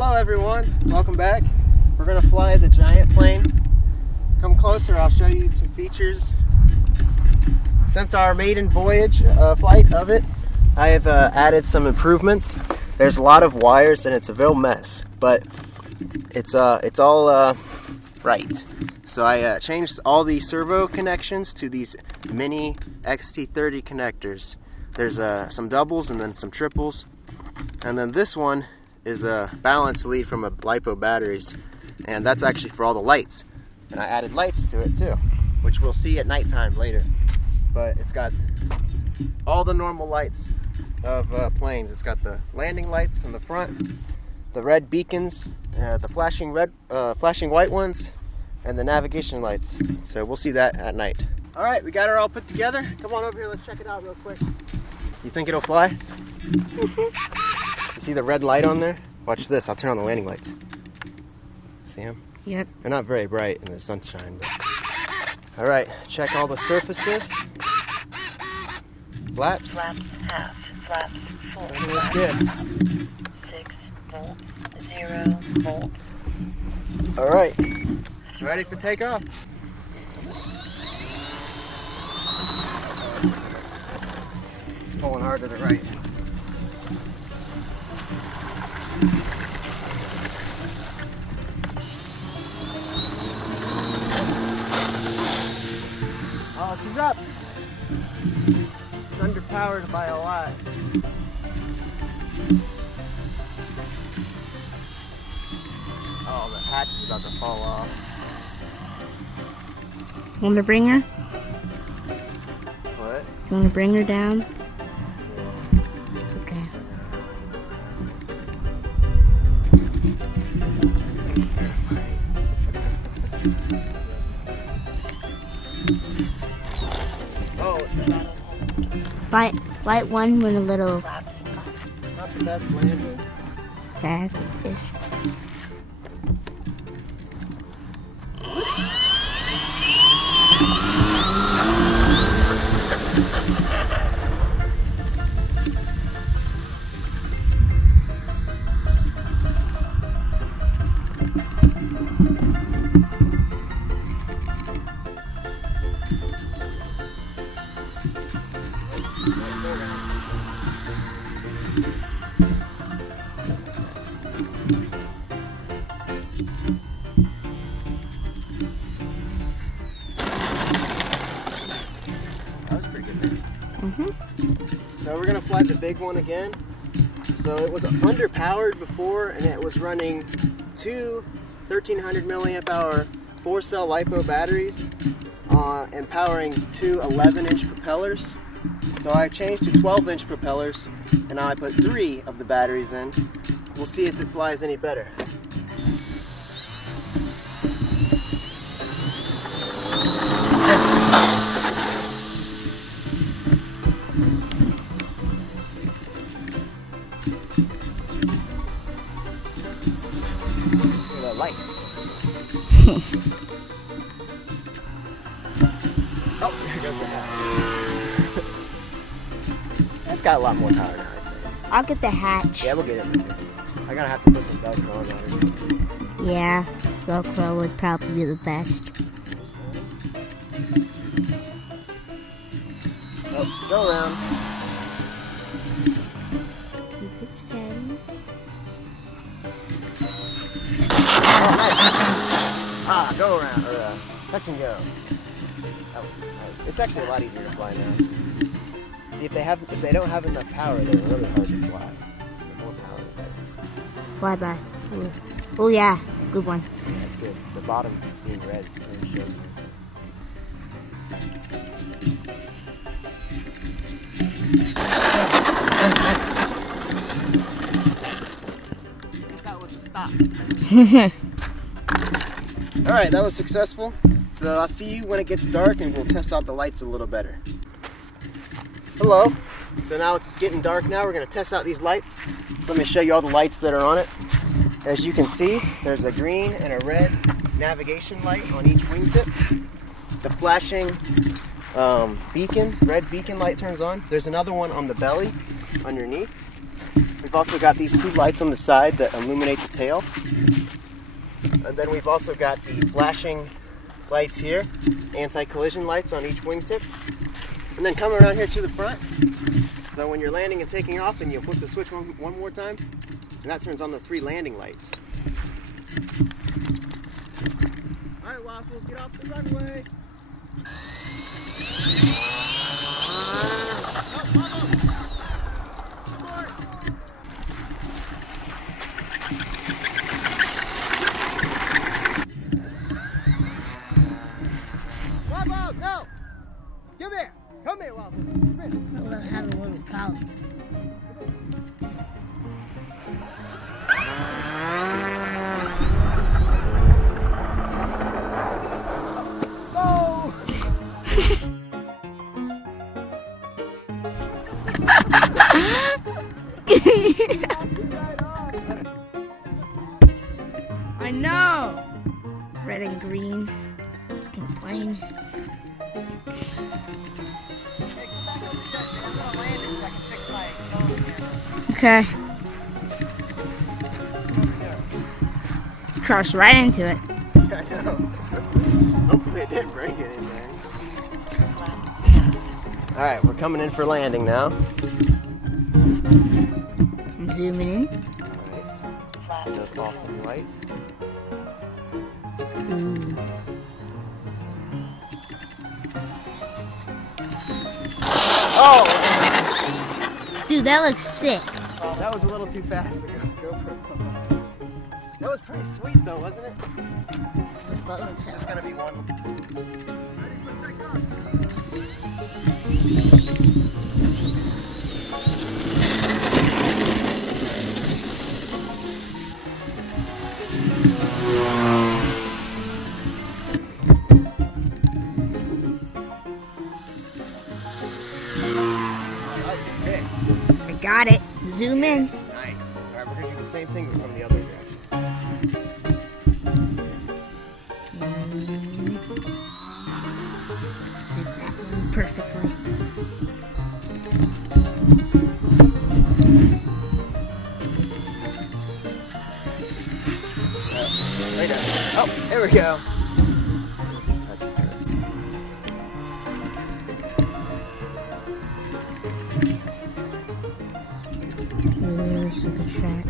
Hello everyone, welcome back. We're going to fly the giant plane. Come closer, I'll show you some features. Since our maiden voyage flight of it, I have added some improvements. There's a lot of wires and it's a real mess, but it's all right. So I changed all the servo connections to these mini XT30 connectors. There's some doubles and then some triples. And then this one is a balance lead from a LiPo batteries. And that's actually for all the lights. And I added lights to it too, which we'll see at nighttime later. But it's got all the normal lights of planes. It's got the landing lights in the front, the red beacons, the flashing white ones, and the navigation lights. So we'll see that at night. All right, we got her all put together. Come on over here, let's check it out real quick. You think it'll fly? You see the red light on there? Watch this, I'll turn on the landing lights. See them? Yep. They're not very bright in the sunshine, but... All right, check all the surfaces. Flaps. Flaps half, flaps full. That's good. 6 volts, 0 volts. All right, ready for takeoff? Pulling hard to the right. Oh, she's up. She's underpowered by a lot. Oh, the hatch is about to fall off. Want to bring her? What? You want to bring her down? It's okay. Oh, Flight 1 went a little not the best landing. bad-ish. So we're gonna fly the big one again. So it was underpowered before and it was running two 1300 milliamp hour 4-cell LiPo batteries and powering two 11-inch propellers. So I changed to 12-inch propellers and now I put 3 of the batteries in. We'll see if it flies any better. Lights. Oh, there goes the hatch. That's got a lot more power now, I think. I'll get the hatch. Yeah, we'll get it later. I'm gonna have to put some Velcro on it or something. Yeah, Velcro would probably be the best. Oh, go around. Keep it steady. Oh, nice. Ah, go around, or touch and go. That was nice. It's actually a lot easier to fly now. See, if they don't have enough power, they're really hard to fly. The more power, the better. Fly by. Ooh. Oh yeah, good one. Yeah, that's good. The bottom being red really shows you. I think that was a stop. Alright, that was successful. So I'll see you when it gets dark and we'll test out the lights a little better. Hello. So now it's getting dark now. We're going to test out these lights. So let me show you all the lights that are on it. As you can see, there's a green and a red navigation light on each wingtip. The flashing red beacon light turns on. There's another one on the belly underneath. We've also got these two lights on the side that illuminate the tail. And then we've also got the flashing lights here, anti-collision lights on each wingtip. And then come around here to the front. So when you're landing and taking off, and you'll flip the switch one more time, and that turns on the 3 landing lights. All right, Waffles, get off the runway. Waffles, no! Come here! Come here, Waffles! Come here! We'll have a little problem. I know! Red and green and plain. Okay. Cross right into it. I know. Hopefully it didn't break anything. Alright, we're coming in for landing now. I'm zooming in. Alright. See those awesome lights? Ooh. Oh! Dude, that looks sick. That was a little too fast to go for. That was pretty sweet though, wasn't it? The photos Just gonna be one. Ready for takeoff? I got it. Zoom in. Nice. Alright, we're gonna do the same thing but from the other direction. Zoom that one perfectly. Right down. Oh, there we go. Here's a good shot.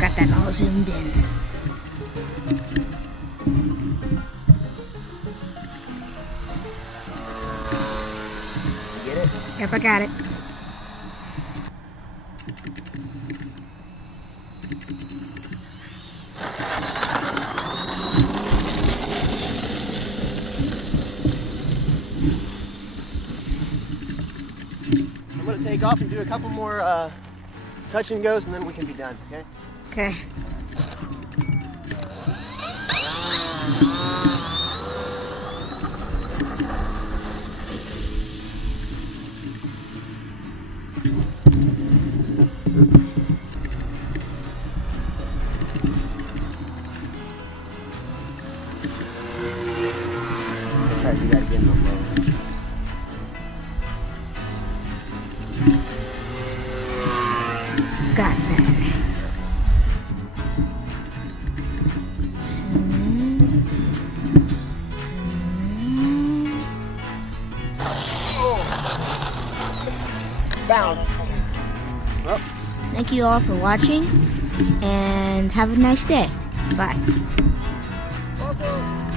Got that all zoomed in. Get it? Yep, I got it. I'm gonna take off and do a couple more touch and goes and then we can be done, okay? Okay. Try to do that again real low. Got that. Bounce. Well. Thank you all for watching and have a nice day. Bye. Awesome.